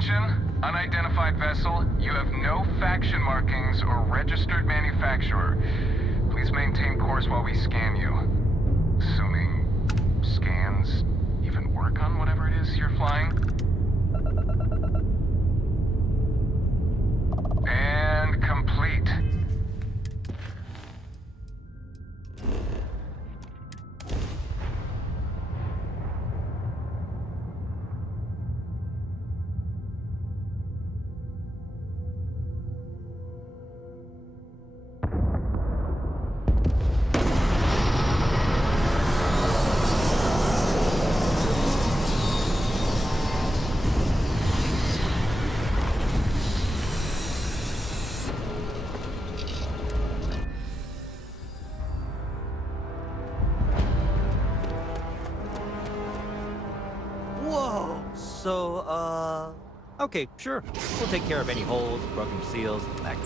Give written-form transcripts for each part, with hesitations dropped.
Attention, unidentified vessel. You have no faction markings or registered manufacturer. Please maintain course while we scan you. Assuming scans even work on whatever it is you're flying. And complete. Okay, sure. We'll take care of any holes, broken seals, that.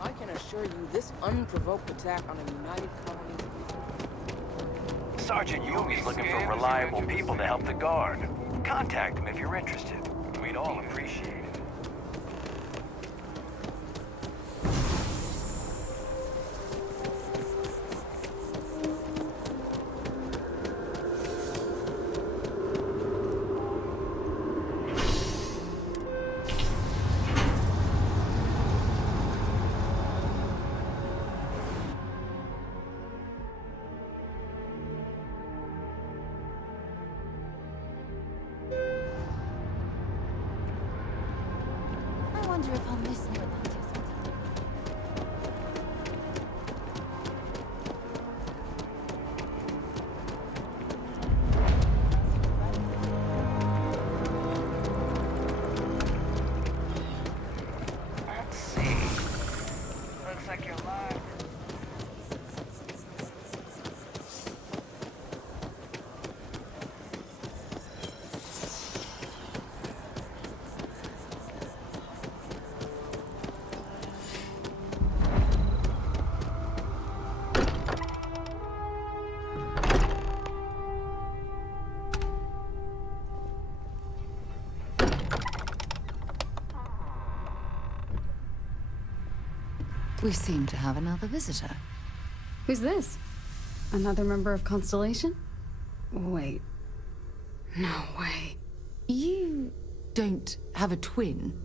I can assure you this unprovoked attack on a united colony... Sergeant Yumi's looking for reliable people to help the guard. Contact him if you're interested. We'd all appreciate it. I wonder if I'll miss you at that. Let's see. Looks like you're live. We seem to have another visitor. Who's this? Another member of Constellation? Wait. No way. You don't have a twin,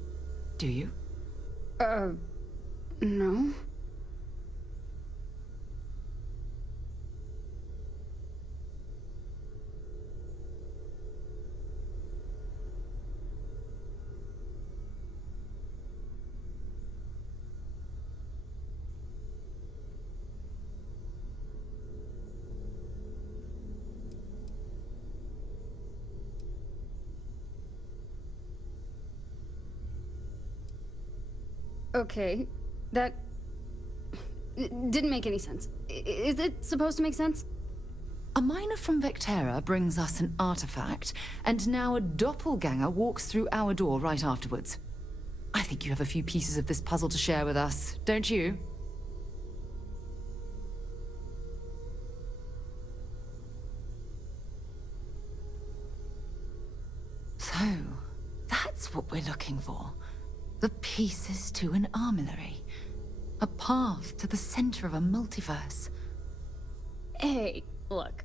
do you? No. Okay, that didn't make any sense. Is it supposed to make sense? A miner from Vectera brings us an artifact, and now a doppelganger walks through our door right afterwards. I think you have a few pieces of this puzzle to share with us, don't you? So, that's what we're looking for. The pieces to an armillary. A path to the center of a multiverse. Hey, look.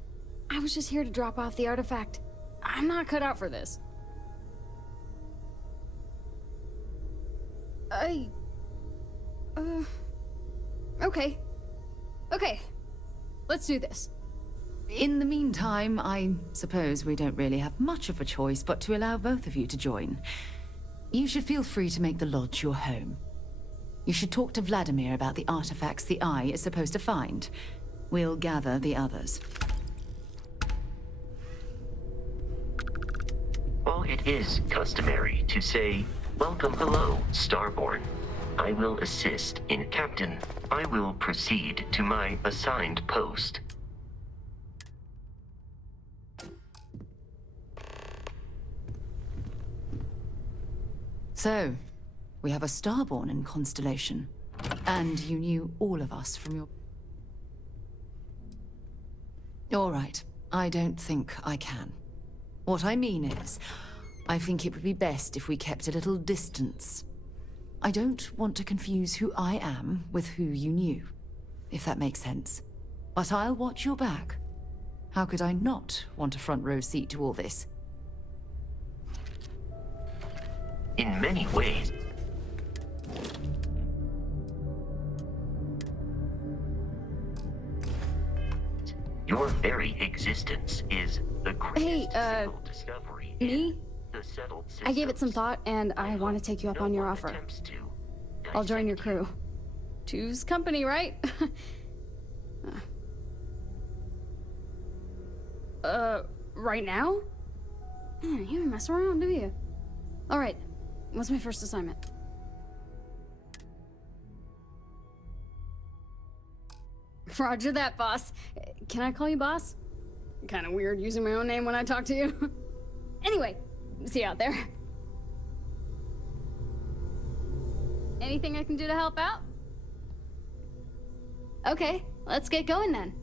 I was just here to drop off the artifact. I'm not cut out for this. Okay. Okay. Let's do this. In the meantime, I suppose we don't really have much of a choice but to allow both of you to join. You should feel free to make the lodge your home. You should talk to Vladimir about the artifacts the Eye is supposed to find. We'll gather the others. While it is customary to say, "Welcome, hello, Starborn," I will assist in Captain. I will proceed to my assigned post. So, we have a Starborn in Constellation. And you knew all of us from your... All right. I don't think I can. What I mean is, I think it would be best if we kept a little distance. I don't want to confuse who I am with who you knew, if that makes sense. But I'll watch your back. How could I not want a front row seat to all this? In many ways, your very existence is the greatest single discovery me? in the settled I gave it some systems. thought, and I want to take you up No on your one offer. attempts to I'll join your dissect you. crew. Two's company, right? Right now? You don't mess around, do you? Alright, what's my first assignment? Roger that, boss. Can I call you boss? Kinda weird using my own name when I talk to you. Anyway, see you out there. Anything I can do to help out? Okay, let's get going then.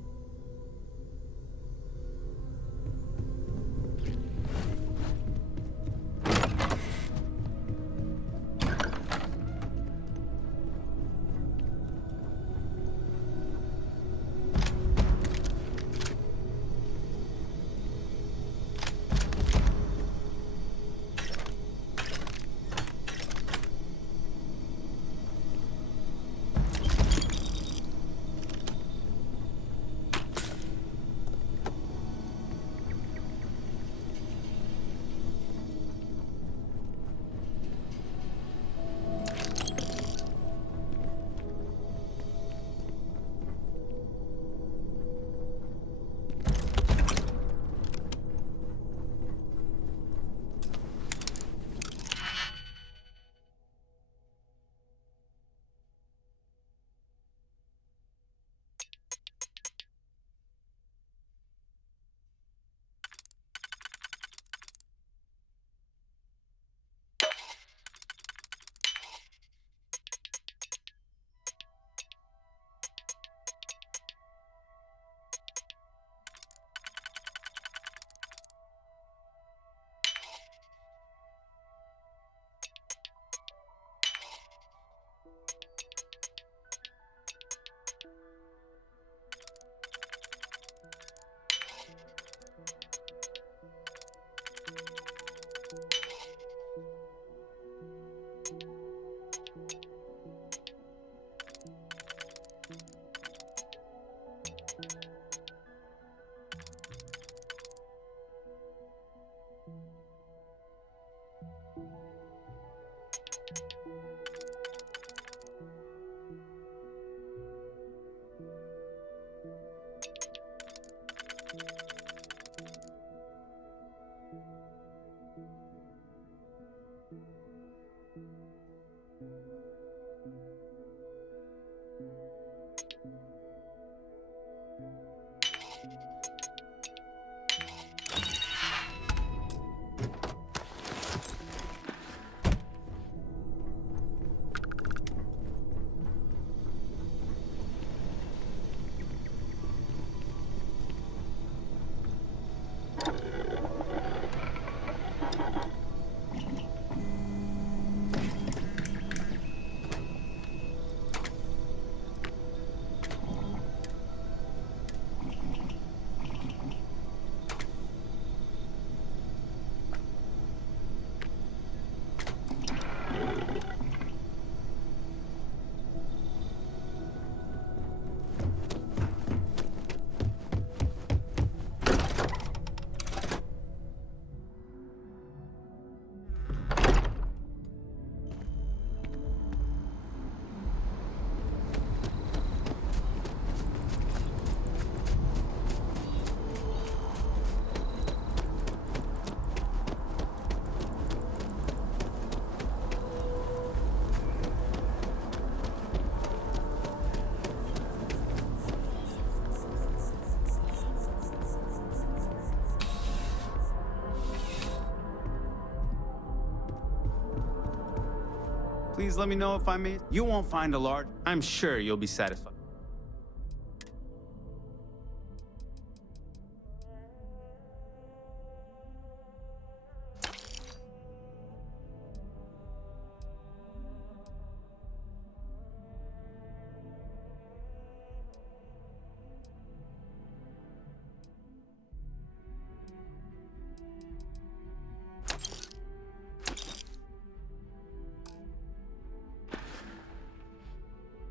Please let me know if I made. You won't find a large. I'm sure you'll be satisfied.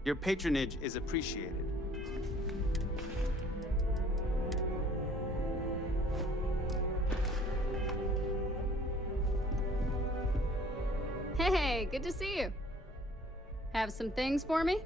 Your patronage is appreciated. Hey, good to see you. Have some things for me?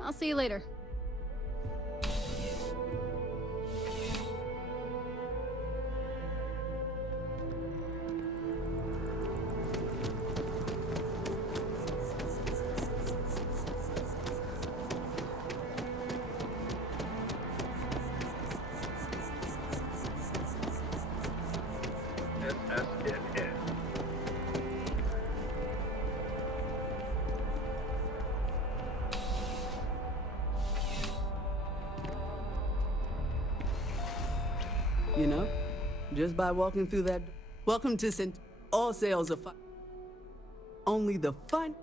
I'll see you later. SSNN. You know, just by walking through that. Welcome to all sales are fun. Only the fun.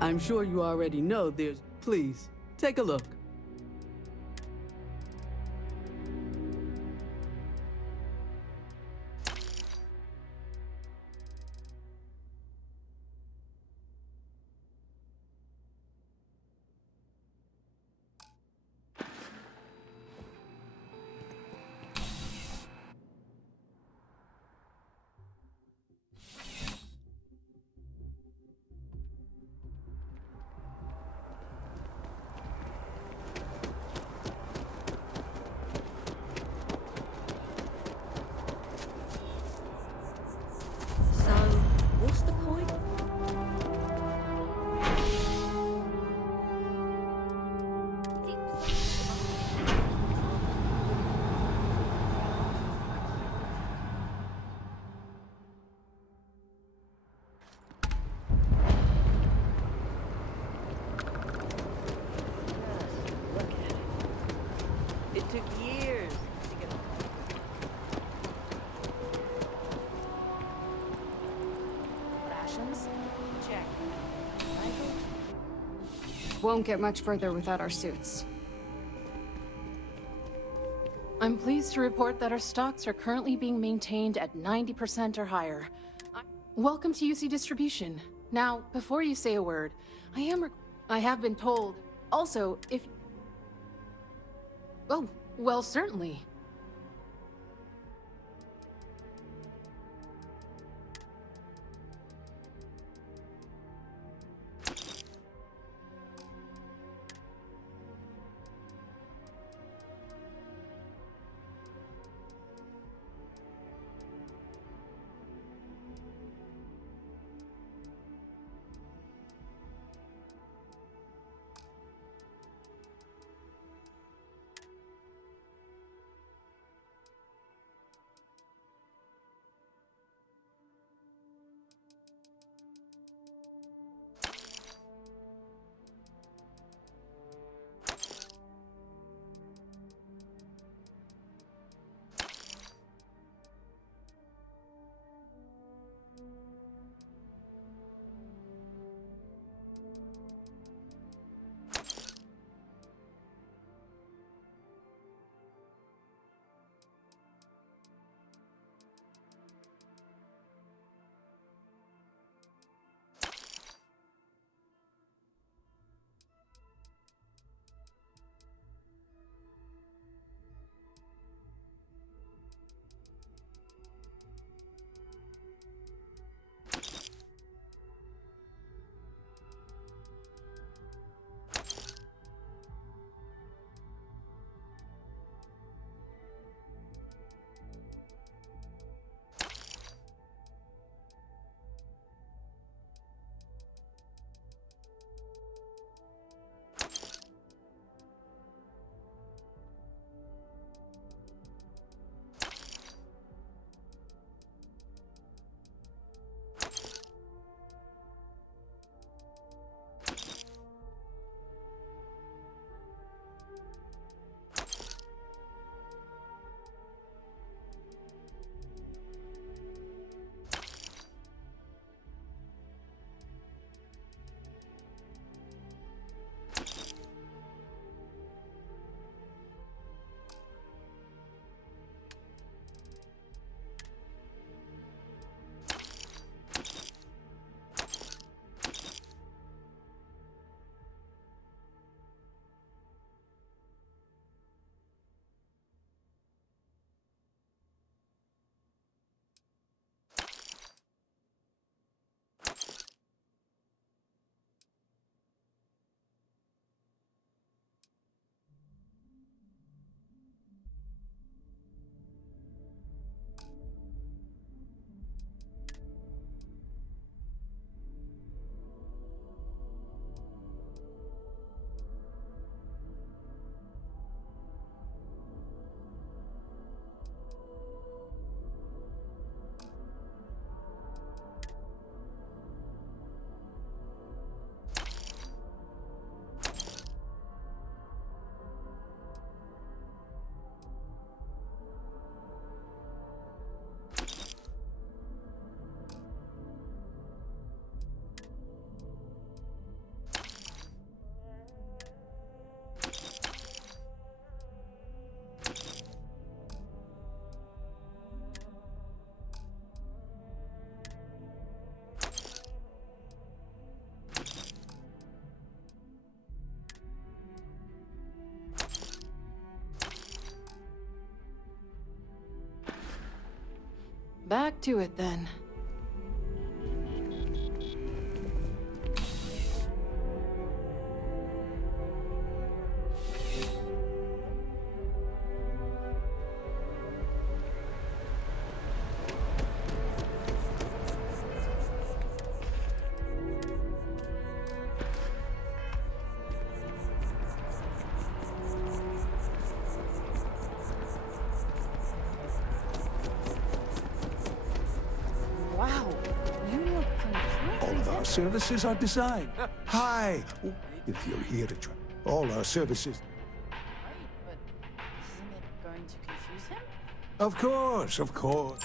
I'm sure you already know there's. Please, take a look. So, what's the point? Look at it. It took years to get. Rations? Check. Rifle? Won't get much further without our suits. I'm pleased to report that our stocks are currently being maintained at 90% or higher. Welcome to UC Distribution. Now, before you say a word, I have been told. Also, if... Oh, well, certainly. back to it then. Wow, you look All completely of our services are designed. Hi. If you're here to try, all our services. right, but isn't it going to confuse him? Of course, of course.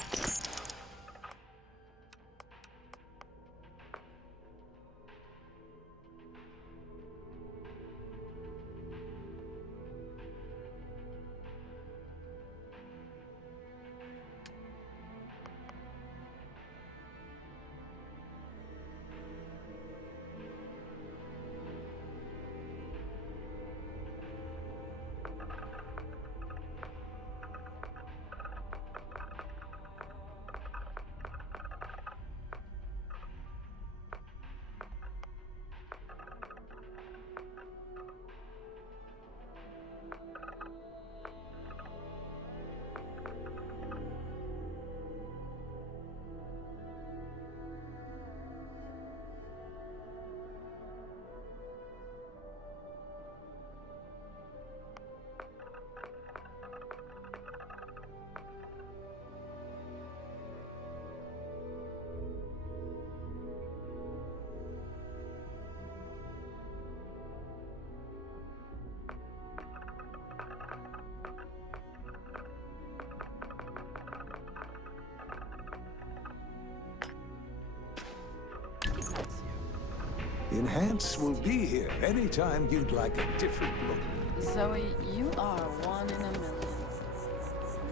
Enhance will be here anytime you'd like a different look. Zoe, you are one in a million.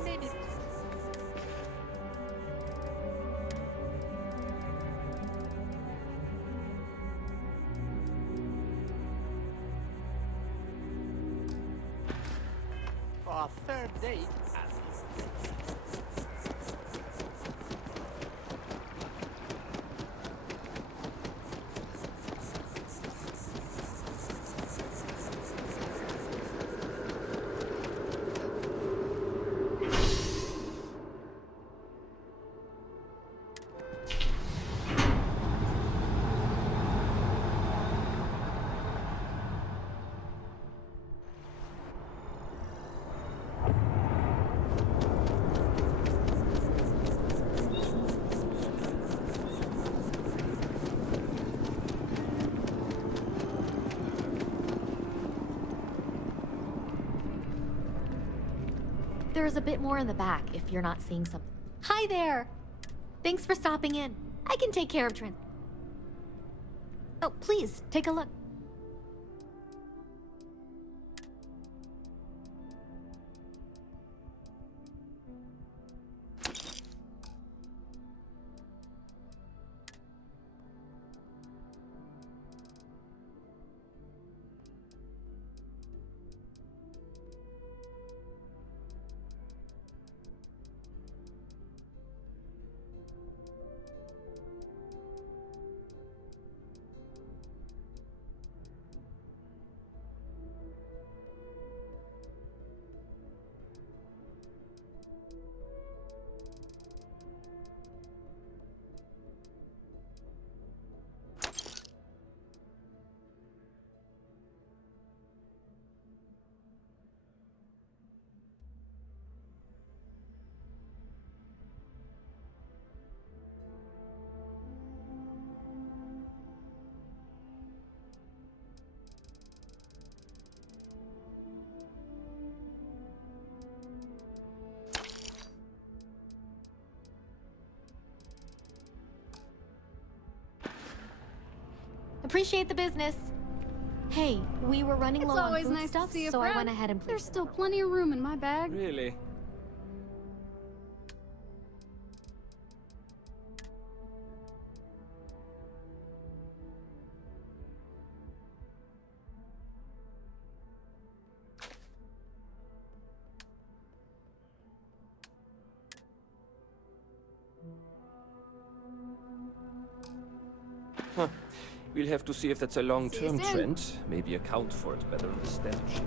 Maybe. For our third date, There's a bit more in the back if you're not seeing something. Hi there! Thanks for stopping in. I can take care of Trent. Oh, please, take a look. Appreciate the business. Hey, we were running It's low on always food nice stuff, to see a so I friend. went ahead and There's placed still plenty of room in my bag. really? Huh. We'll have to see if that's a long-term See you soon. trend. Maybe account for it better in the stat sheet.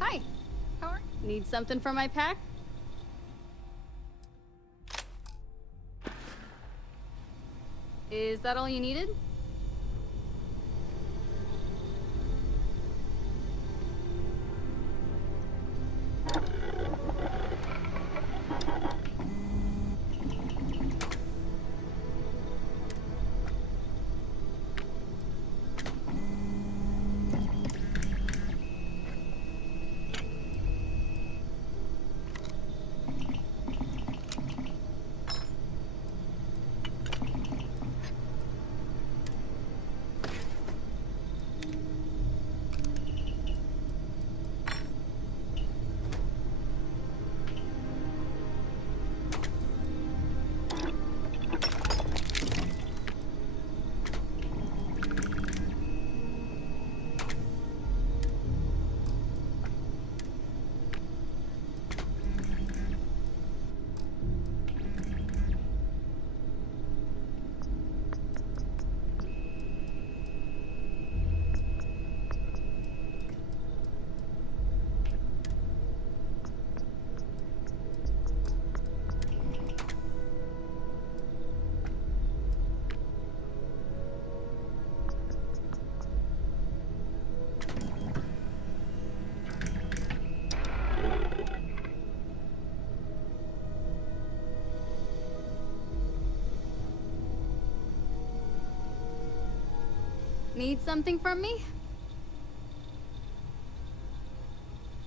Hi. How are you? Need something for my pack? Is that all you needed? Need something from me?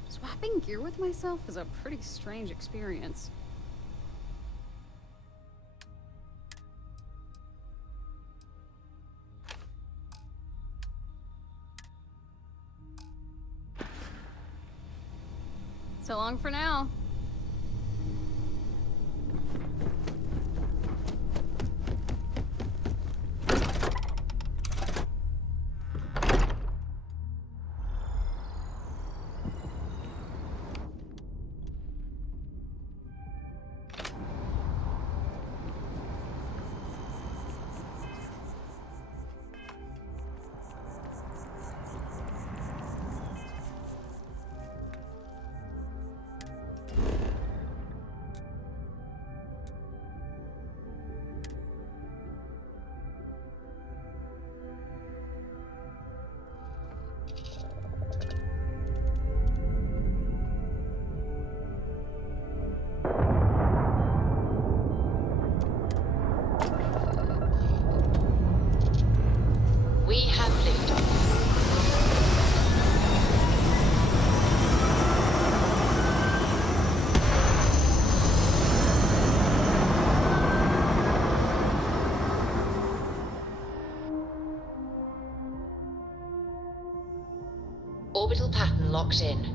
Swapping gear with myself is a pretty strange experience. So long for now. orbital pattern locked in.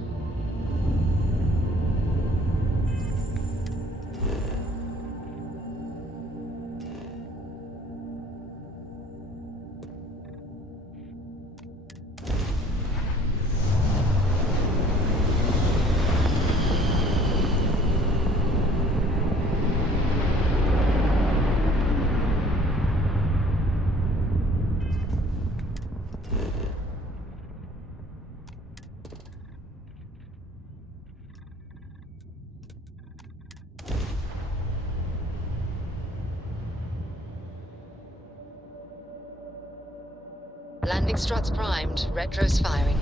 Landing struts primed, retros firing.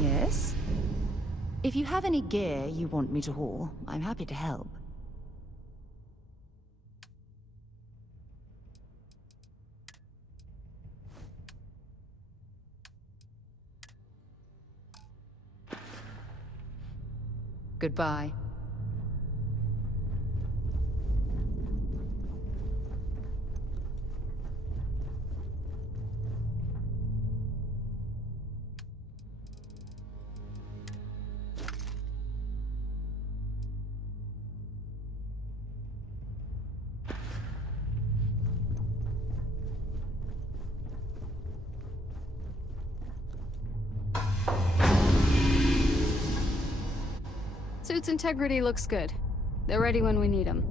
Yes? If you have any gear you want me to haul, I'm happy to help. Goodbye. Suit's integrity looks good. They're ready when we need them.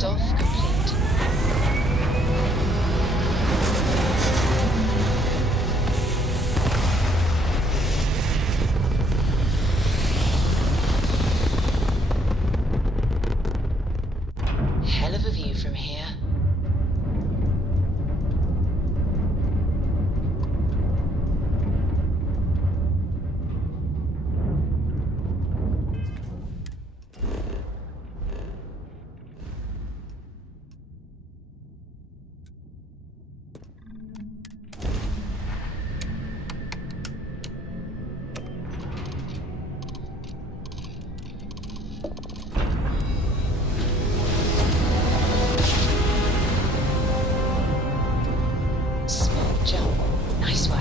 Blastoff complete. Hell of a view from here. Nice work.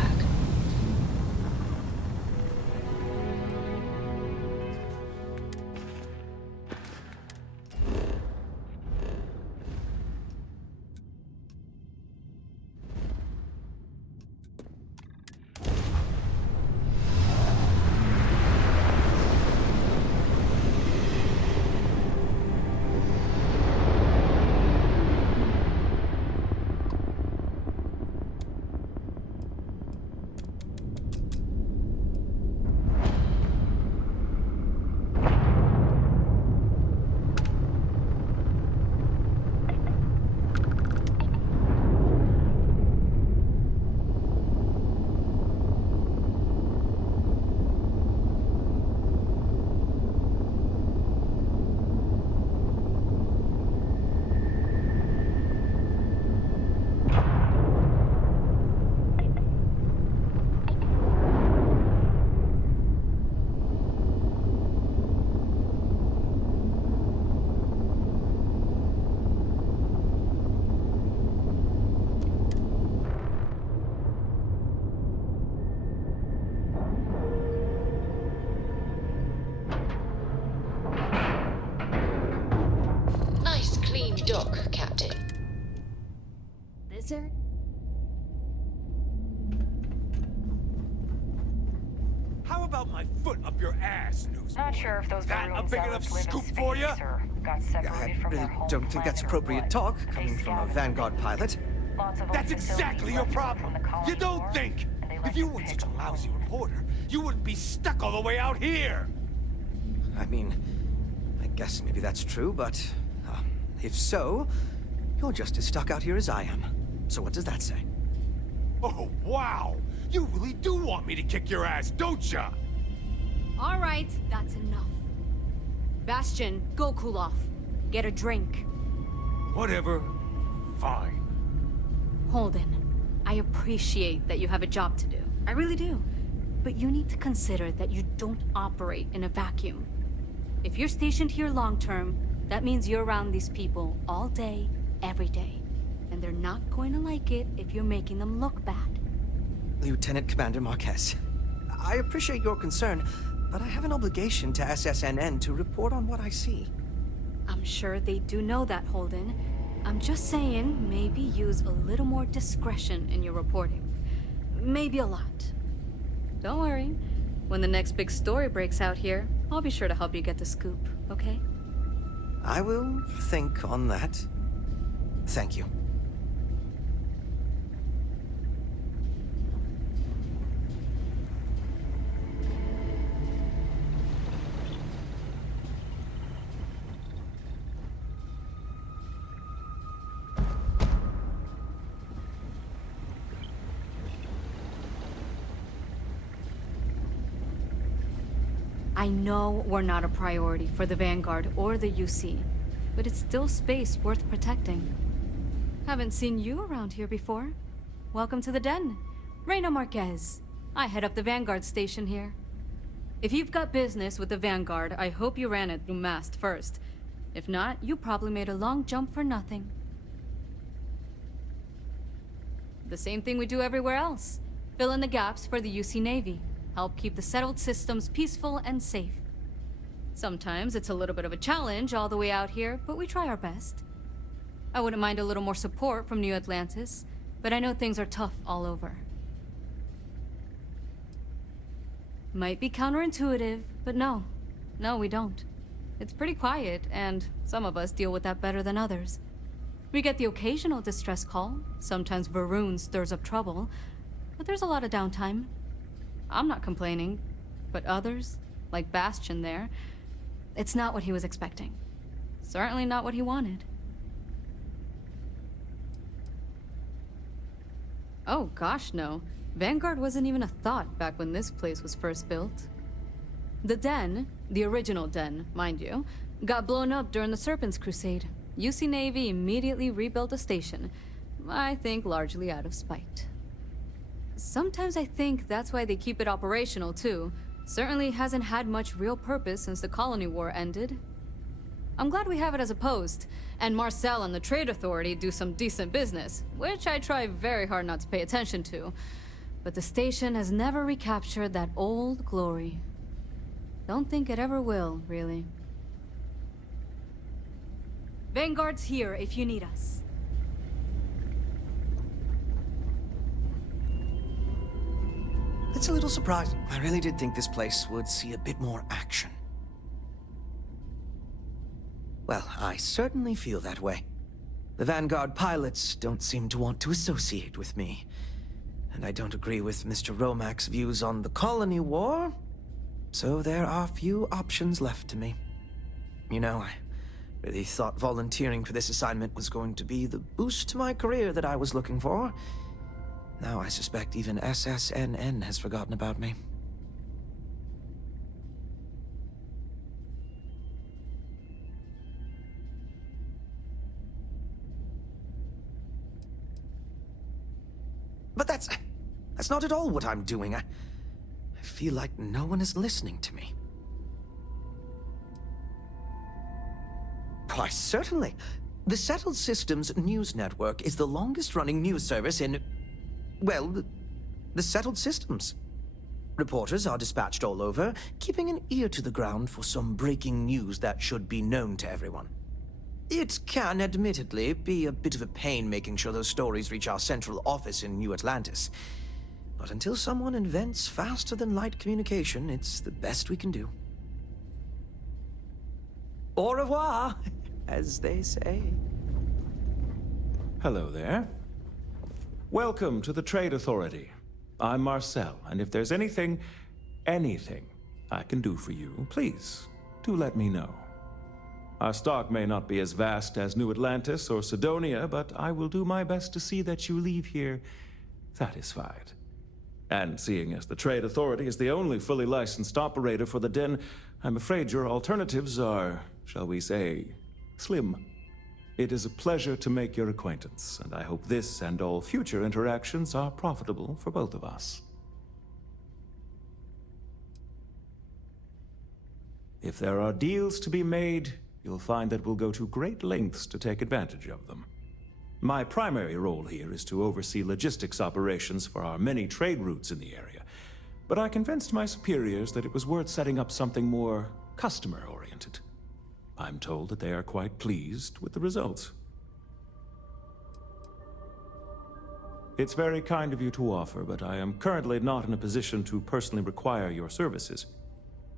Dock, Captain. This area? How about my foot up your ass, news? Not sure if those that a Varun big enough zealots live in scoop for you? space or got separated I from really their home don't think planet that's or appropriate what. talk They coming from a scouted Vanguard the pilot. Lots of That's old exactly your facilities left problem. from the colony You don't war, think? and they If like you to weren't pick such a lousy homes. reporter, you wouldn't be stuck all the way out here. I mean, I guess maybe that's true, but if so, you're just as stuck out here as I am. So what does that say? Oh, wow! You really do want me to kick your ass, don't ya? All right, that's enough. Bastion, go cool off. Get a drink. Whatever. Fine. Holden, I appreciate that you have a job to do. I really do. But you need to consider that you don't operate in a vacuum. If you're stationed here long-term, that means you're around these people all day, every day. And they're not going to like it if you're making them look bad. Lieutenant Commander Marquez, I appreciate your concern, but I have an obligation to SSNN to report on what I see. I'm sure they do know that, Holden. I'm just saying, maybe use a little more discretion in your reporting. Maybe a lot. Don't worry. When the next big story breaks out here, I'll be sure to help you get the scoop, okay? I will think on that. Thank you. I know we're not a priority for the Vanguard or the UC, but it's still space worth protecting. Haven't seen you around here before. Welcome to the den. Reina Marquez. I head up the Vanguard station here. If you've got business with the Vanguard, I hope you ran it through Mast first. If not, you probably made a long jump for nothing. The same thing we do everywhere else. Fill in the gaps for the UC Navy. Help keep the settled systems peaceful and safe. Sometimes it's a little bit of a challenge all the way out here, but we try our best. I wouldn't mind a little more support from New Atlantis, but I know things are tough all over. Might be counterintuitive, but no, we don't. It's pretty quiet, and some of us deal with that better than others. We get the occasional distress call. Sometimes Varun stirs up trouble, but there's a lot of downtime. I'm not complaining, but others, like Bastion there, it's not what he was expecting. Certainly not what he wanted. Oh gosh, no. Vanguard wasn't even a thought back when this place was first built. The Den, the original Den, mind you, got blown up during the Serpent's Crusade. UC Navy immediately rebuilt the station, I think largely out of spite. Sometimes I think that's why they keep it operational too. Certainly hasn't had much real purpose since the Colony War ended. I'm glad we have it as a post, and Marcel and the Trade Authority do some decent business, which I try very hard not to pay attention to. But the station has never recaptured that old glory. Don't think it ever will, really. Vanguard's here if you need us. It's a little surprising. I really did think this place would see a bit more action. Well, I certainly feel that way. The Vanguard pilots don't seem to want to associate with me. And I don't agree with Mr. Romack's views on the Colony War. So there are few options left to me. You know, I really thought volunteering for this assignment was going to be the boost to my career that I was looking for. Now I suspect even SSNN has forgotten about me. But that's not at all what I'm doing. I feel like no one is listening to me. Why, certainly. The Settled Systems News Network is the longest-running news service in, well, the Settled Systems. Reporters are dispatched all over, keeping an ear to the ground for some breaking news that should be known to everyone. It can, admittedly, be a bit of a pain making sure those stories reach our central office in New Atlantis. But until someone invents faster-than-light communication, it's the best we can do. Au revoir, as they say. Hello there. Welcome to the Trade Authority. I'm Marcel, and if there's anything I can do for you, please, do let me know. Our stock may not be as vast as New Atlantis or Sidonia, but I will do my best to see that you leave here satisfied. And seeing as the Trade Authority is the only fully licensed operator for the Den, I'm afraid your alternatives are, shall we say, slim. It is a pleasure to make your acquaintance, and I hope this and all future interactions are profitable for both of us. If there are deals to be made, you'll find that we'll go to great lengths to take advantage of them. My primary role here is to oversee logistics operations for our many trade routes in the area, but I convinced my superiors that it was worth setting up something more customer-oriented. I'm told that they are quite pleased with the results. It's very kind of you to offer, but I am currently not in a position to personally require your services.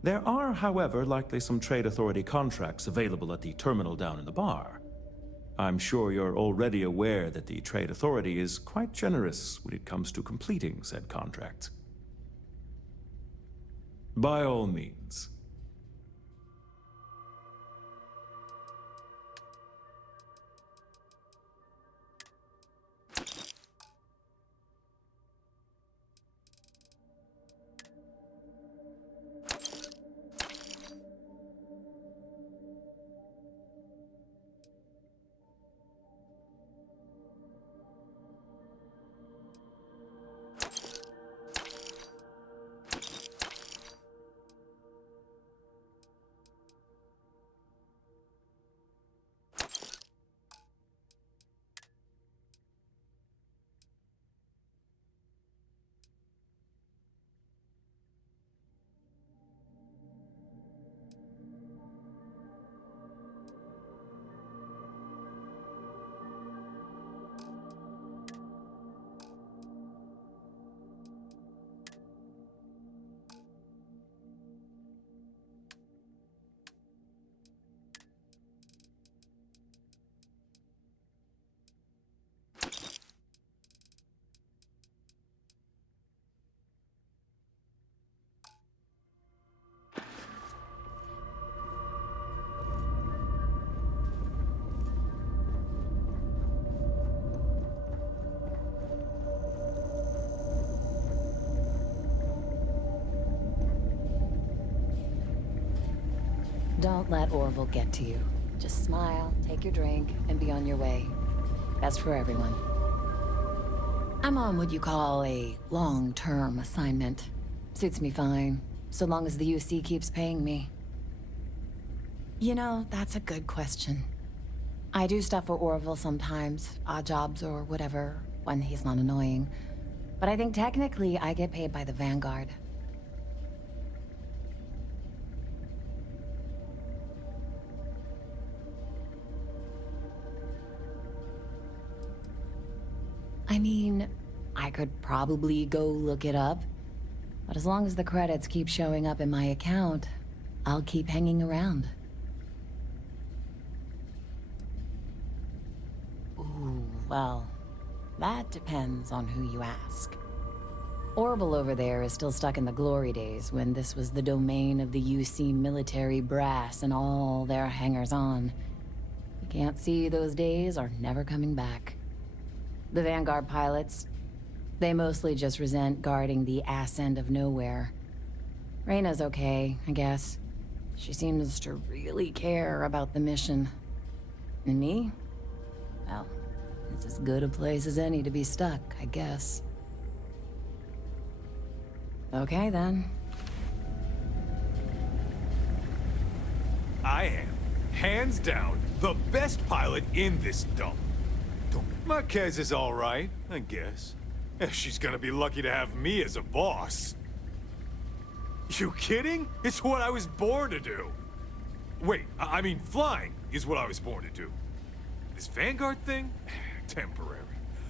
There are, however, likely some Trade Authority contracts available at the terminal down in the bar. I'm sure you're already aware that the Trade Authority is quite generous when it comes to completing said contracts. By all means. Don't let Orville get to you. Just smile, take your drink, and be on your way. Best for everyone. I'm on what you call a long-term assignment. Suits me fine, so long as the UC keeps paying me. You know, that's a good question. I do stuff for Orville sometimes, odd jobs or whatever, when he's not annoying. But I think technically I get paid by the Vanguard. I mean, I could probably go look it up. But as long as the credits keep showing up in my account, I'll keep hanging around. Ooh, well, that depends on who you ask. Orville over there is still stuck in the glory days when this was the domain of the UC military brass and all their hangers-on. You can't see those days are never coming back. The Vanguard pilots, they mostly just resent guarding the ass end of nowhere. Reyna's okay, I guess. She seems to really care about the mission. And me? Well, it's as good a place as any to be stuck, I guess. Okay, then. I am, hands down, the best pilot in this dump. Marquez is all right, I guess. She's gonna be lucky to have me as a boss. You kidding? It's what I was born to do. Wait, I mean flying is what I was born to do. This Vanguard thing? Temporary.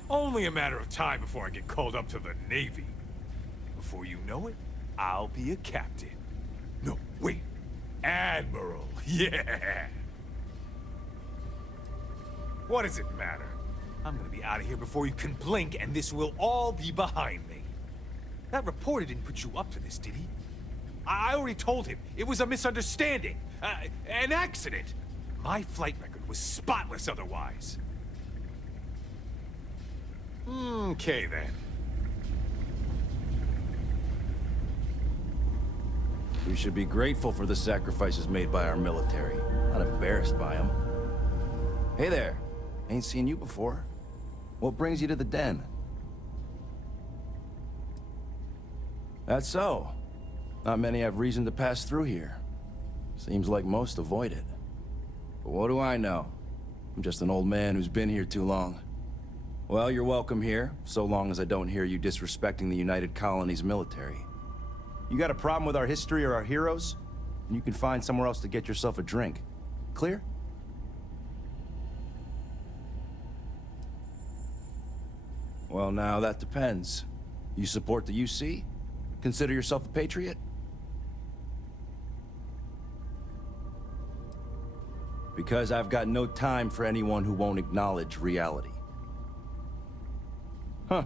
Only a matter of time before I get called up to the Navy. Before you know it, I'll be a captain. No, wait. Admiral. Yeah. What does it matter? I'm gonna be out of here before you can blink, and this will all be behind me. That reporter didn't put you up to this, did he? I already told him. It was a misunderstanding. An accident. My flight record was spotless otherwise. Okay, then. We should be grateful for the sacrifices made by our military, not embarrassed by them. Hey there. Ain't seen you before. What brings you to the den? That's so. Not many have reason to pass through here. Seems like most avoid it. But what do I know? I'm just an old man who's been here too long. Well, you're welcome here, so long as I don't hear you disrespecting the United Colonies military. You got a problem with our history or our heroes? And you can find somewhere else to get yourself a drink. Clear? Well, now that depends. You support the UC? Consider yourself a patriot? Because I've got no time for anyone who won't acknowledge reality. Huh.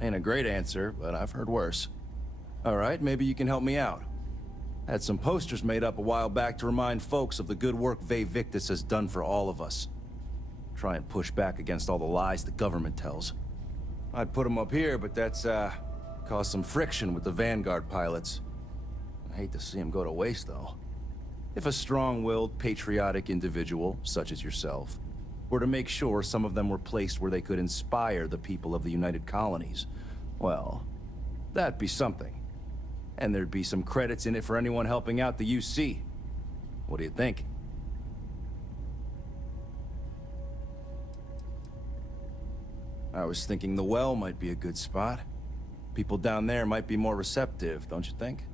Ain't a great answer, but I've heard worse. All right, maybe you can help me out. Had some posters made up a while back to remind folks of the good work Ve Victus has done for all of us. Try and push back against all the lies the government tells. I'd put them up here, but that's, caused some friction with the Vanguard pilots. I hate to see them go to waste, though. If a strong-willed, patriotic individual, such as yourself, were to make sure some of them were placed where they could inspire the people of the United Colonies, well, that'd be something. And there'd be some credits in it for anyone helping out the UC. What do you think? I was thinking the well might be a good spot. People down there might be more receptive, don't you think?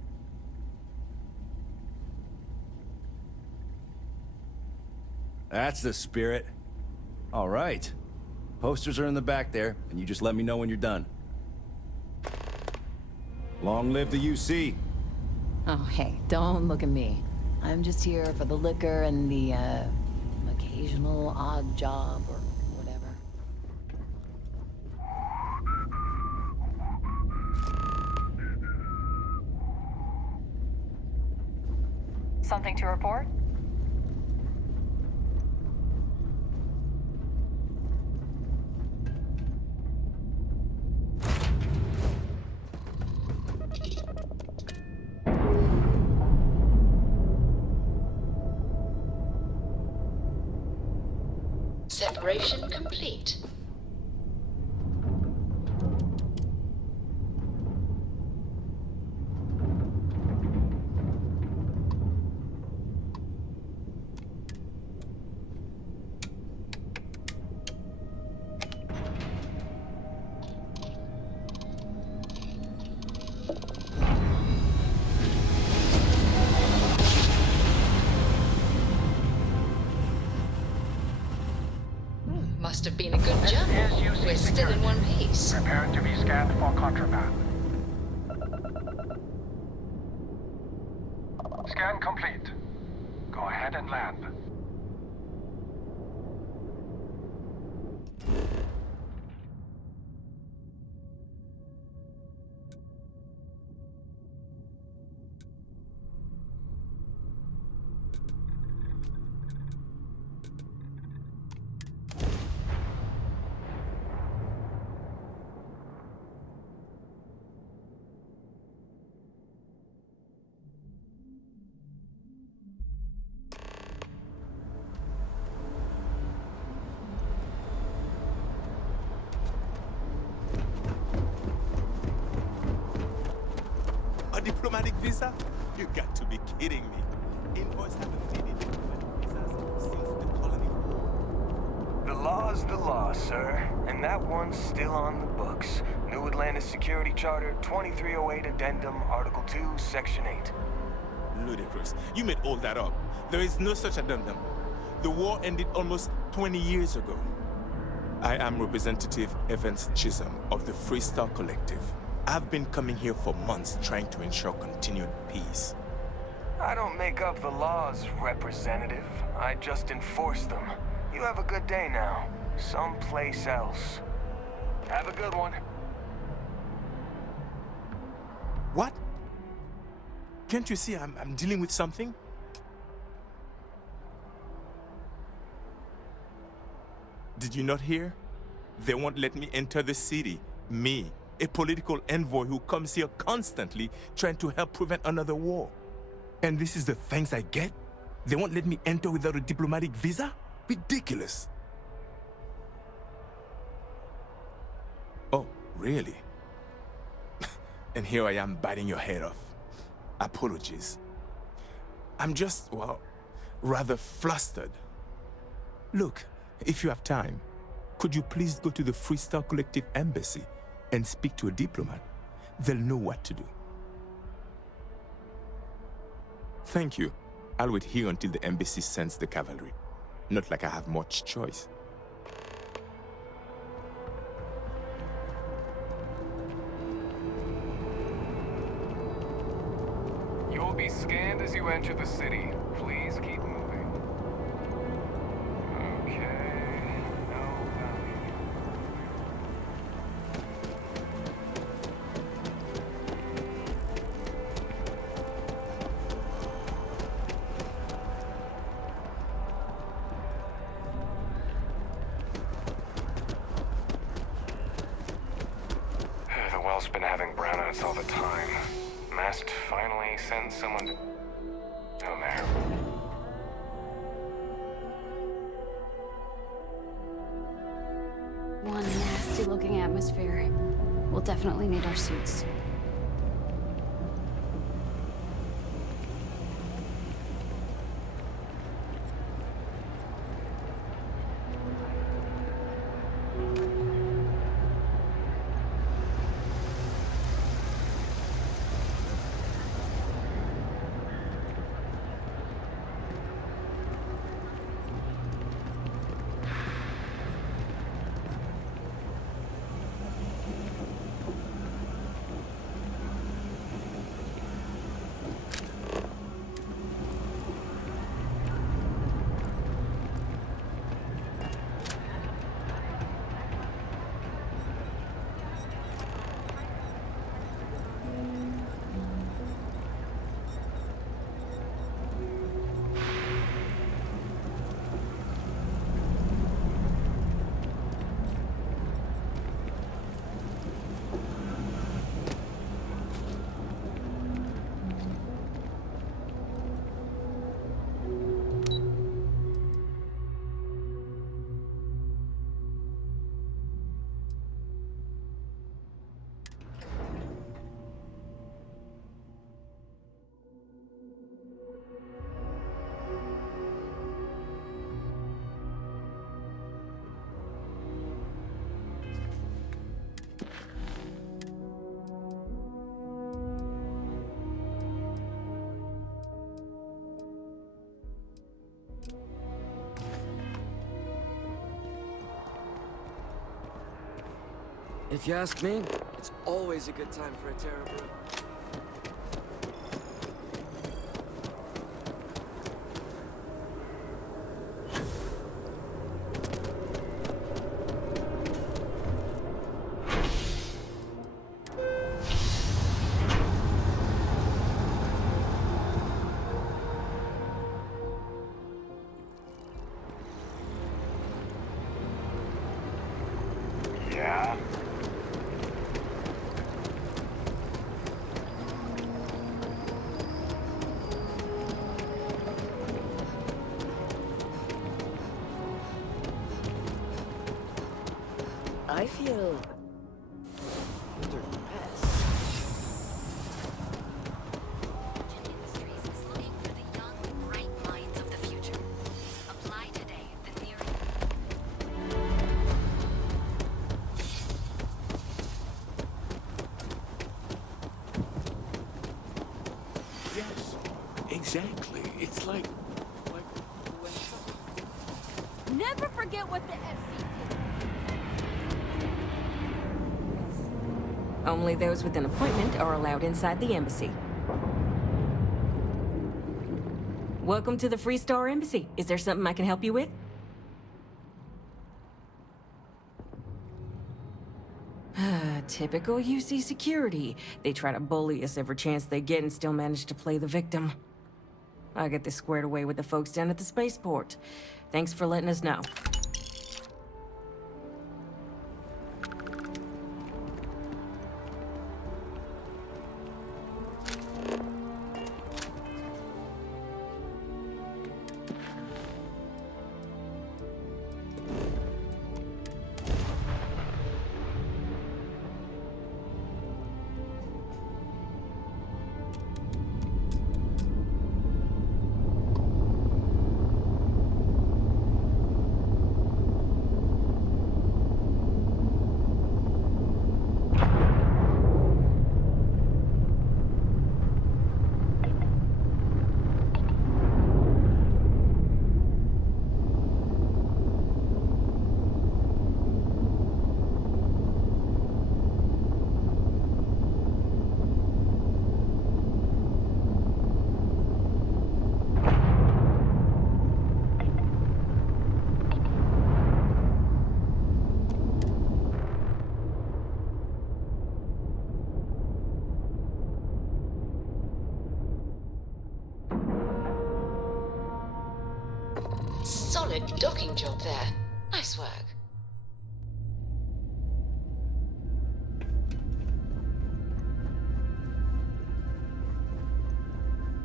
That's the spirit. All right. Posters are in the back there, and you just let me know when you're done. Long live the UC. Oh, hey, don't look at me. I'm just here for the liquor and the, occasional odd job or whatever. Something to report? Calibration complete. Must have been a good jump. We're still in one piece. Prepare to be scanned for contraband. Scan complete. Go ahead and land. A diplomatic visa? You got to be kidding me. Invoice haven't needed diplomatic visas since the colony war. The law's the law, sir. And that one's still on the books. New Atlantis Security Charter 2308 Addendum, Article 2, Section 8. Ludicrous. You made all that up. There is no such addendum. The war ended almost 20 years ago. I am Representative Evans Chisholm of the Freestar Collective. I've been coming here for months trying to ensure continued peace. I don't make up the laws, Representative. I just enforce them. You have a good day now. Someplace else. Have a good one. What? Can't you see I'm dealing with something? Did you not hear? They won't let me enter the city. Me, a political envoy who comes here constantly trying to help prevent another war. And this is the thanks I get? They won't let me enter without a diplomatic visa? Ridiculous. Oh, really? And here I am biting your head off. Apologies. I'm just, well, rather flustered. Look, if you have time, could you please go to the Freestar Collective Embassy and speak to a diplomat? They'll know what to do. Thank you. I'll wait here until the embassy sends the cavalry. Not like I have much choice. You will be scanned as you enter the city. Please keep moving. Okay. No value. The well's been having brownouts all the time. Mast finally sends someone to... down there. One nasty-looking atmosphere. We'll definitely need our suits. If you ask me, it's always a good time for a terror brew. Yeah? I feel under duress. Yes, exactly. It's like Never forget what the FC Only those with an appointment are allowed inside the embassy. Welcome to the Free Star Embassy. Is there something I can help you with? Typical UC security. They try to bully us every chance they get and still manage to play the victim. I'll get this squared away with the folks down at the spaceport. Thanks for letting us know. Solid docking job there. Nice work.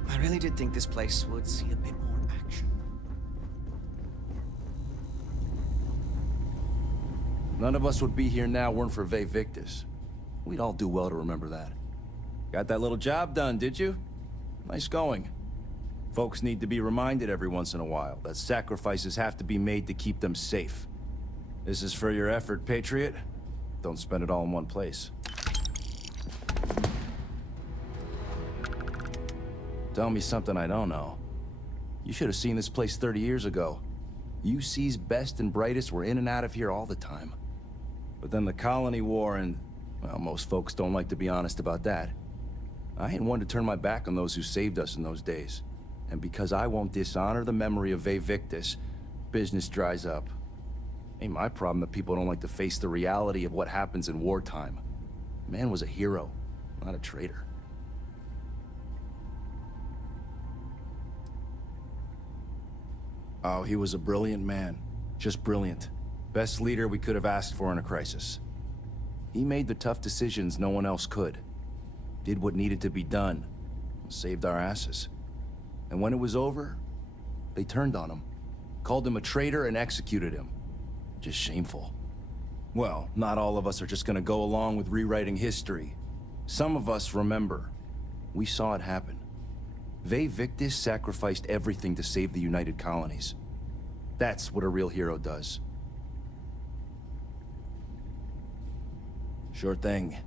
I really did think this place would see a bit more action. None of us would be here now weren't for Ve Victis. We'd all do well to remember that. Got that little job done, did you? Nice going. Folks need to be reminded every once in a while that sacrifices have to be made to keep them safe. This is for your effort, Patriot. Don't spend it all in one place. Tell me something I don't know. You should have seen this place 30 years ago. UC's best and brightest were in and out of here all the time. But then the Colony War and, well, most folks don't like to be honest about that. I ain't one to turn my back on those who saved us in those days. And because I won't dishonor the memory of Ve Victis, business dries up. Ain't my problem that people don't like to face the reality of what happens in wartime. Man was a hero, not a traitor. Oh, he was a brilliant man. Just brilliant. Best leader we could have asked for in a crisis. He made the tough decisions no one else could. Did what needed to be done. Saved our asses. And when it was over, they turned on him. Called him a traitor and executed him. Just shameful. Well, not all of us are just gonna go along with rewriting history. Some of us remember. We saw it happen. Ve Victis sacrificed everything to save the United Colonies. That's what a real hero does. Sure thing.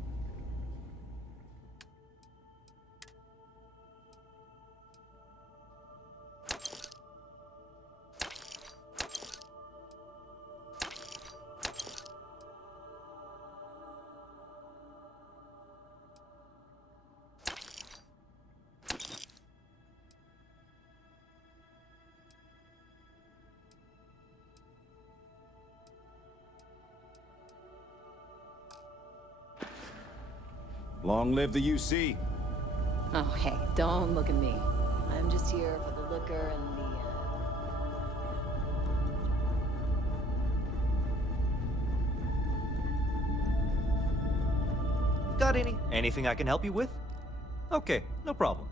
Long live the UC. Oh, hey, don't look at me. I'm just here for the liquor and the, Got anything I can help you with? Okay, no problem.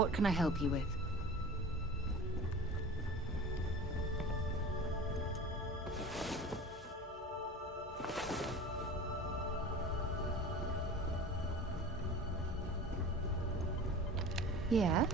What can I help you with? Yeah?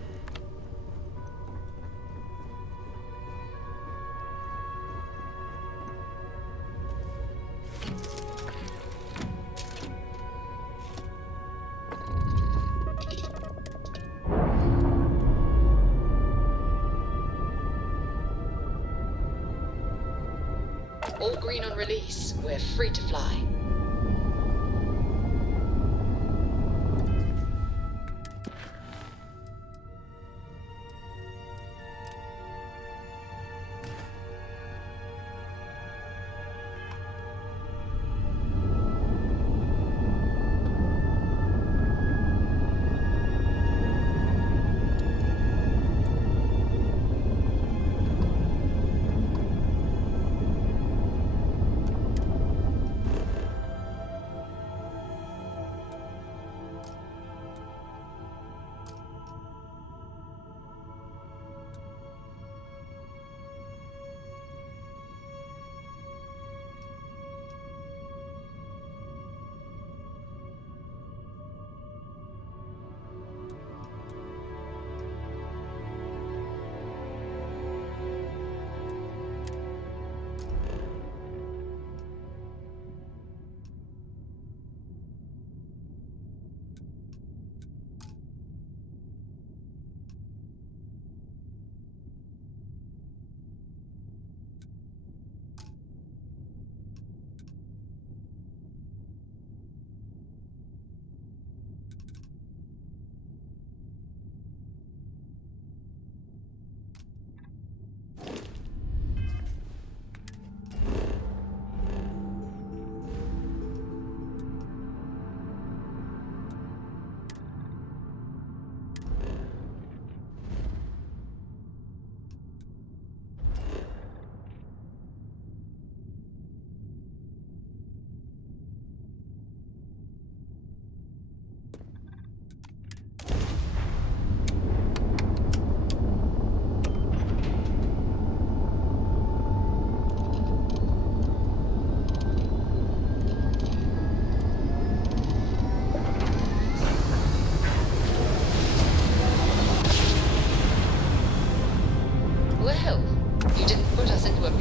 All green on release. We're free to fly.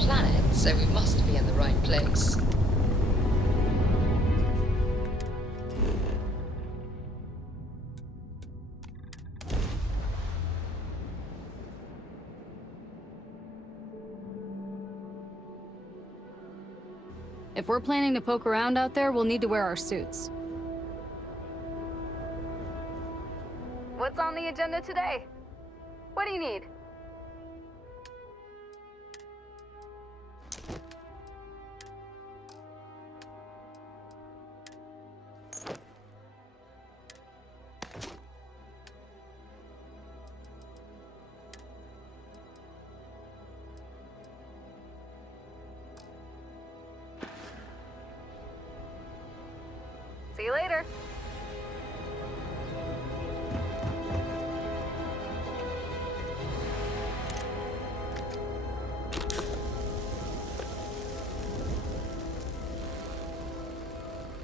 planet, so we must be in the right place. If we're planning to poke around out there, we'll need to wear our suits. What's on the agenda today? What do you need? See you later.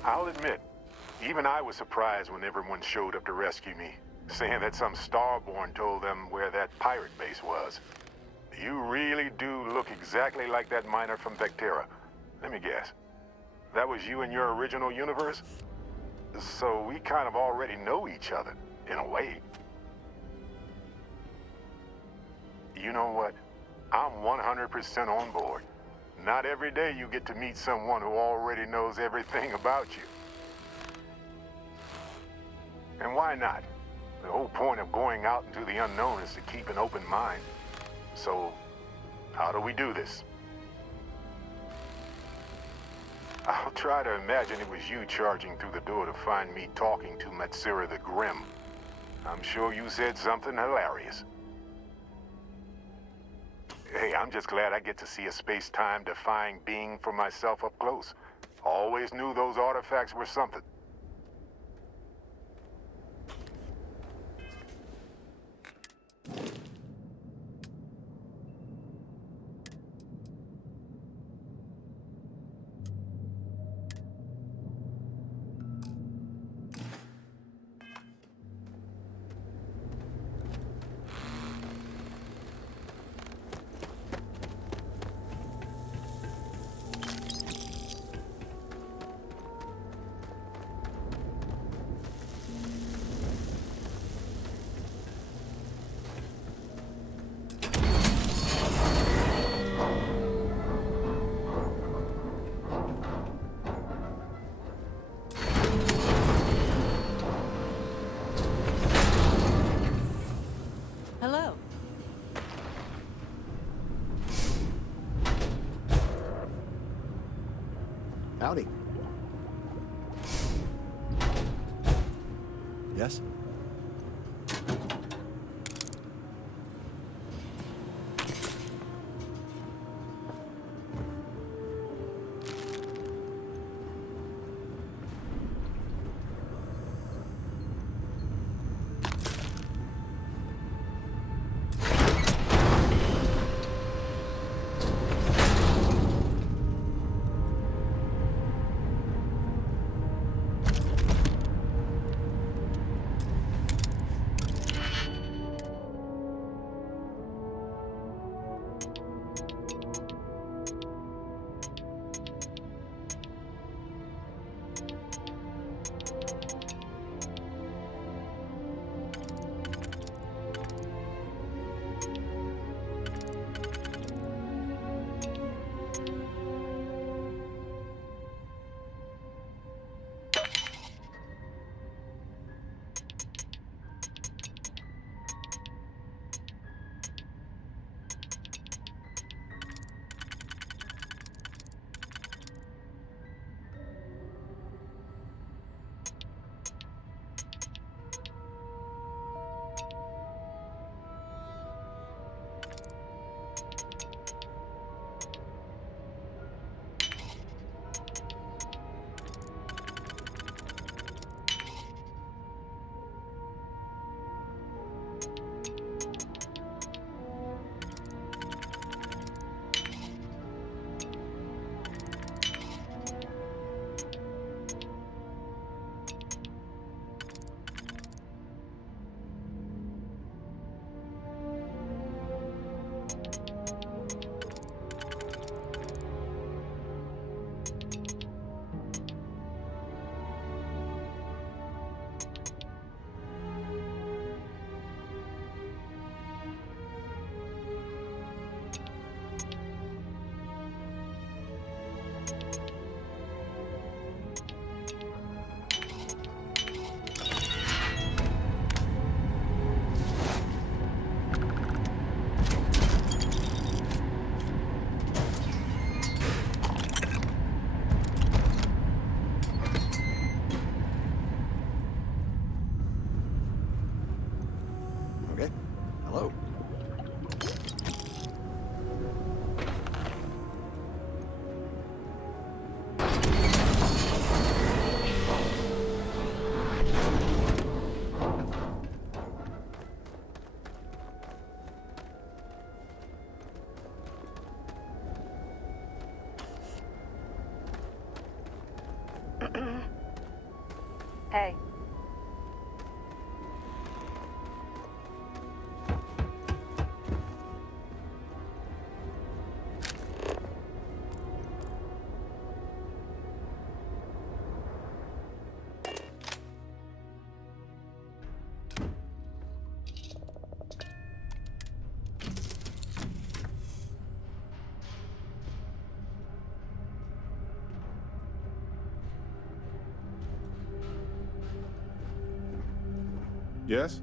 I'll admit, even I was surprised when everyone showed up to rescue me, saying that some Starborn told them where that pirate base was. You really do look exactly like that miner from Vectera. Let me guess. That was you in your original universe? So we kind of already know each other, in a way. You know what? I'm 100% on board. Not every day you get to meet someone who already knows everything about you. And why not? The whole point of going out into the unknown is to keep an open mind. So, how do we do this? I'll try to imagine it was you charging through the door to find me talking to Matsura the Grim. I'm sure you said something hilarious. Hey, I'm just glad I get to see a space-time defying being for myself up close. Always knew those artifacts were something. Hello. Howdy. Yes? Hey. Yes?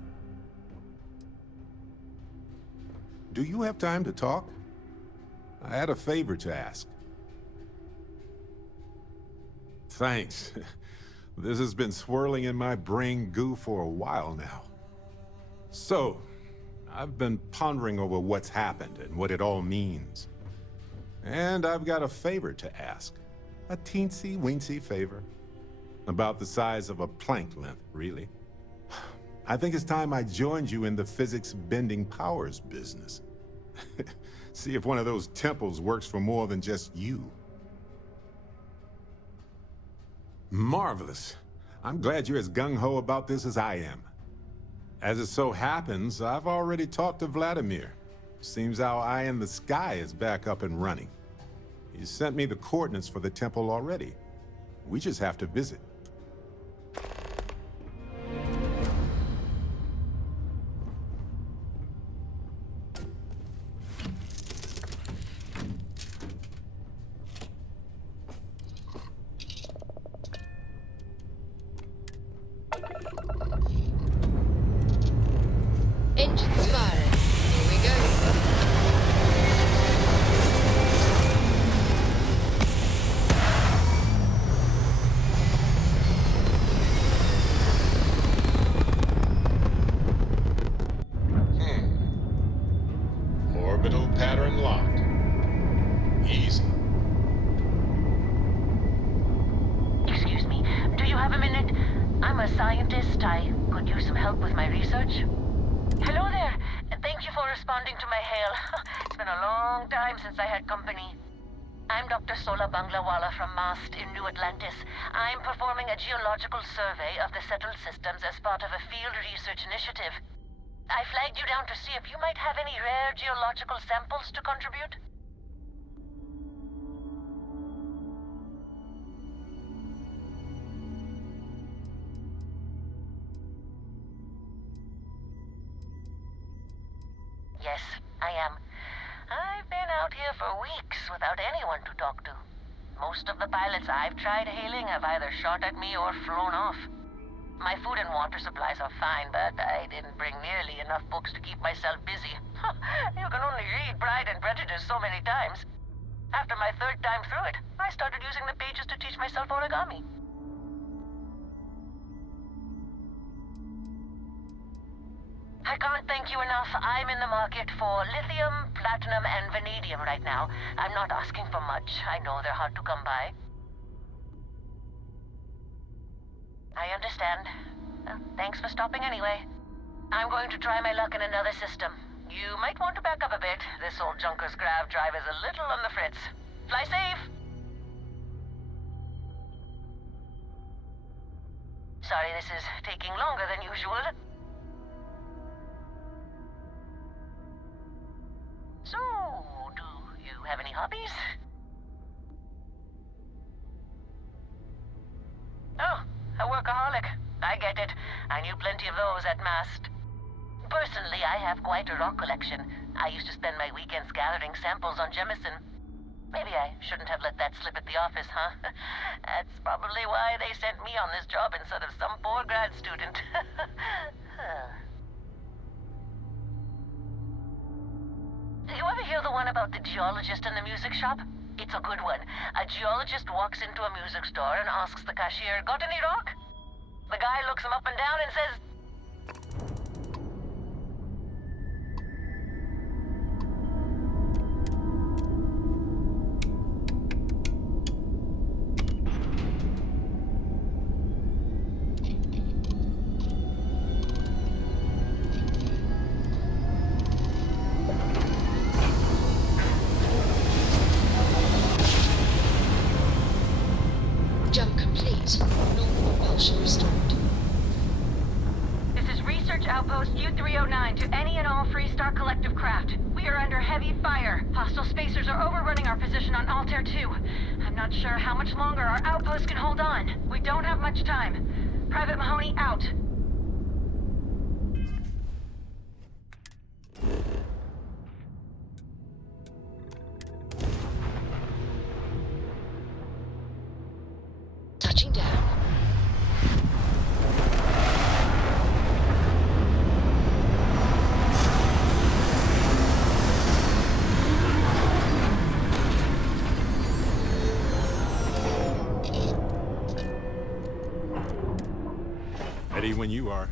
Do you have time to talk? I had a favor to ask. Thanks. This has been swirling in my brain goo for a while now. So, I've been pondering over what's happened and what it all means. And I've got a favor to ask. A teensy-weensy favor. About the size of a plank length, really. I think it's time I joined you in the physics-bending powers business. See if one of those temples works for more than just you. Marvelous. I'm glad you're as gung-ho about this as I am. As it so happens, I've already talked to Vladimir. Seems our eye in the sky is back up and running. He sent me the coordinates for the temple already. We just have to visit. Engines firing. Here we go. Orbital pattern locked. Easy. Excuse me, do you have a minute? I'm a scientist. I could use some help with my research. Hello there. Thank you for responding to my hail. It's been a long time since I had company. I'm Dr. Sola Banglawala from MAST in New Atlantis. I'm performing a geological survey of the settled systems as part of a field research initiative. I flagged you down to see if you might have any rare geological samples to contribute. Yes, I am. I've been out here for weeks without anyone to talk to. Most of the pilots I've tried hailing have either shot at me or flown off. My food and water supplies are fine, but I didn't bring nearly enough books to keep myself busy. You can only read Pride and Prejudice so many times. After my third time through it, I started using the pages to teach myself origami. I can't thank you enough. I'm in the market for lithium, platinum, and vanadium right now. I'm not asking for much. I know they're hard to come by. I understand. Thanks for stopping anyway. I'm going to try my luck in another system. You might want to back up a bit. This old junker's grav drive is a little on the fritz. Fly safe! Sorry this is taking longer than usual. So, do you have any hobbies? Oh, a workaholic. I get it. I knew plenty of those at MAST. Personally, I have quite a rock collection. I used to spend my weekends gathering samples on Jemison. Maybe I shouldn't have let that slip at the office, huh? That's probably why they sent me on this job instead of some poor grad student. You ever hear the one about the geologist in the music shop? It's a good one. A geologist walks into a music store and asks the cashier, "Got any rock?" The guy looks him up and down and says, Jump complete. Normal propulsion restored. Outpost U-309 to any and all Freestar Collective craft. We are under heavy fire. Hostile spacers are overrunning our position on Altair 2. I'm not sure how much longer our outpost can hold on. We don't have much time. Private Mahoney out. Touching down. Ready when you are.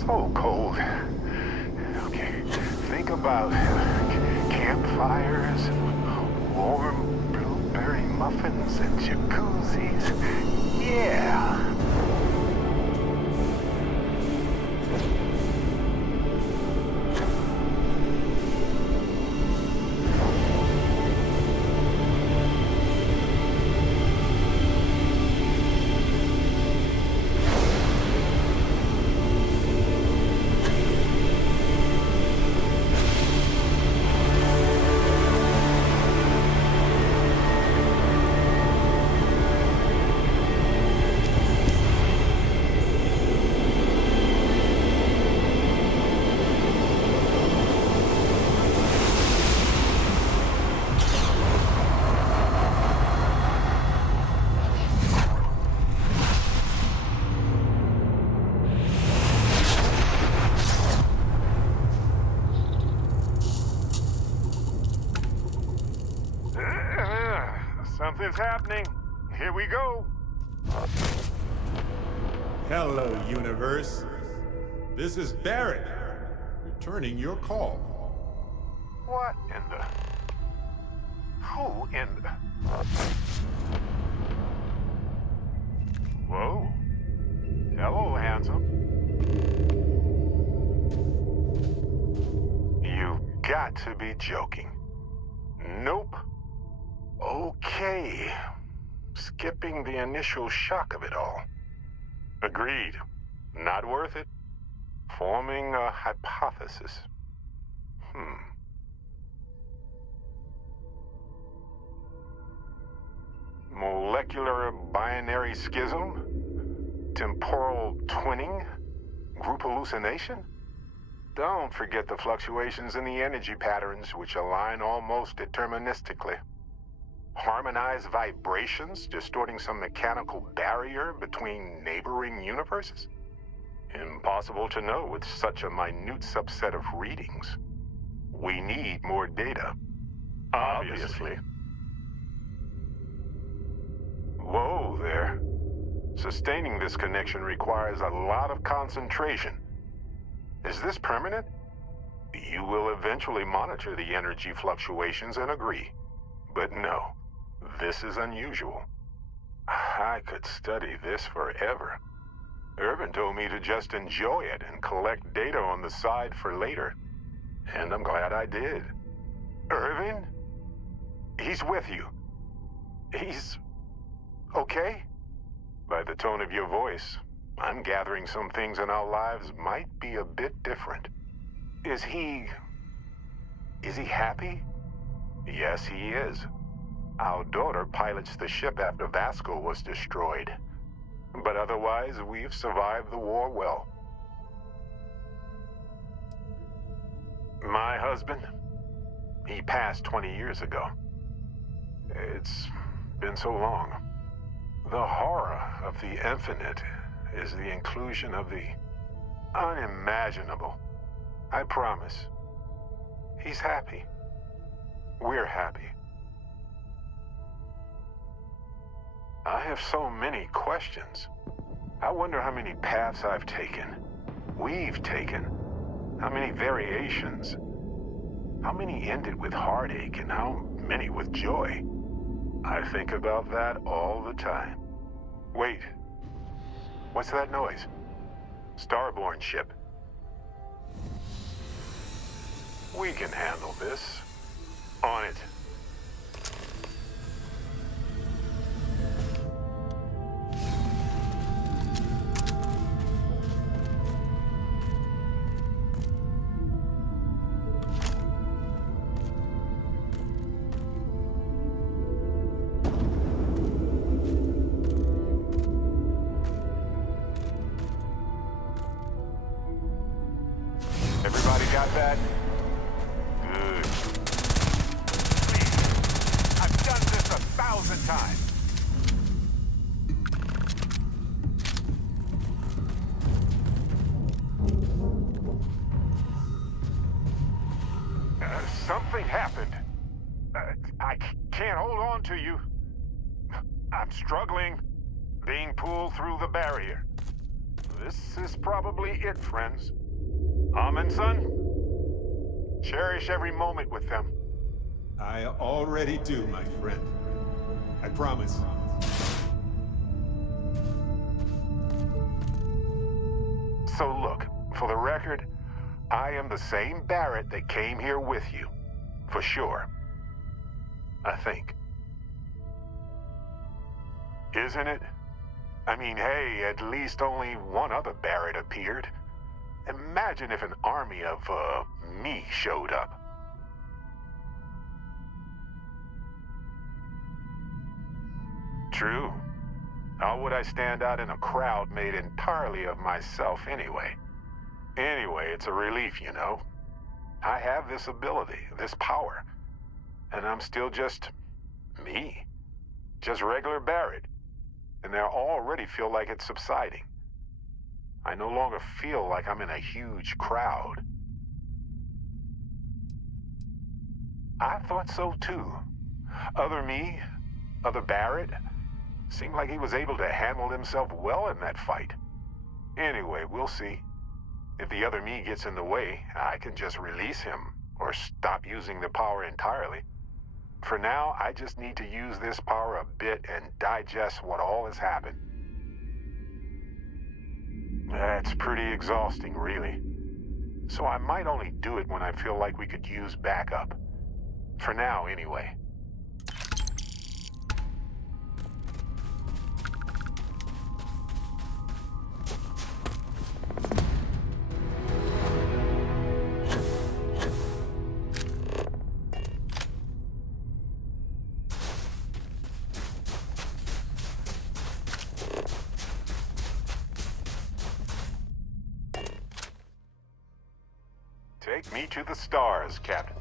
So cold. Okay, think about campfires, warm blueberry muffins, and jacuzzis. Yeah. Something's happening. Here we go. Hello, universe. This is Barrett, returning your call. What in the... Who in the... Whoa. Hello, handsome. You got to be joking. Nope. Okay. skipping the initial shock of it all. Agreed. Not worth it. Forming a hypothesis. Molecular binary schism? Temporal twinning? Group hallucination? Don't forget the fluctuations in the energy patterns, which align almost deterministically. Harmonized vibrations, distorting some mechanical barrier between neighboring universes? Impossible to know with such a minute subset of readings. We need more data. Obviously. Whoa there. Sustaining this connection requires a lot of concentration. Is this permanent? You will eventually monitor the energy fluctuations and agree. But no, this is unusual. I could study this forever. Irvin told me to just enjoy it and collect data on the side for later. And I'm glad I did. Irvin? He's with you. He's... okay? By the tone of your voice, I'm gathering some things in our lives might be a bit different. Is he happy? Yes, he is. Our daughter pilots the ship after Vasco was destroyed. But otherwise, we've survived the war well. My husband, he passed 20 years ago. It's been so long. The horror of the infinite is the inclusion of the unimaginable. I promise. He's happy. We're happy. I have so many questions. I wonder how many paths I've taken. We've taken. How many variations. How many ended with heartache and how many with joy. I think about that all the time. Wait. What's that noise? Starborn ship. We can handle this. On it. Everybody got that? Good. I've done this 1,000 times. Something happened. I can't hold on to you. I'm struggling, being pulled through the barrier. This is probably it, friends. Son, cherish every moment with them. I already do, my friend. I promise. So look, for the record, I am the same Barrett that came here with you. For sure. I think. Isn't it? I mean, hey, at least only one other Barrett appeared. Imagine if an army of, me showed up. True. How would I stand out in a crowd made entirely of myself anyway? Anyway, it's a relief, you know. I have this ability, this power. And I'm still just... me. Just regular Barrett. And I already feel like it's subsiding. I no longer feel like I'm in a huge crowd. I thought so too. Other me, other Barrett, seemed like he was able to handle himself well in that fight. Anyway, we'll see. If the other me gets in the way, I can just release him or stop using the power entirely. For now, I just need to use this power a bit and digest what all has happened. That's pretty exhausting, really. So I might only do it when I feel like we could use backup. For now, anyway. Me to the stars, Captain.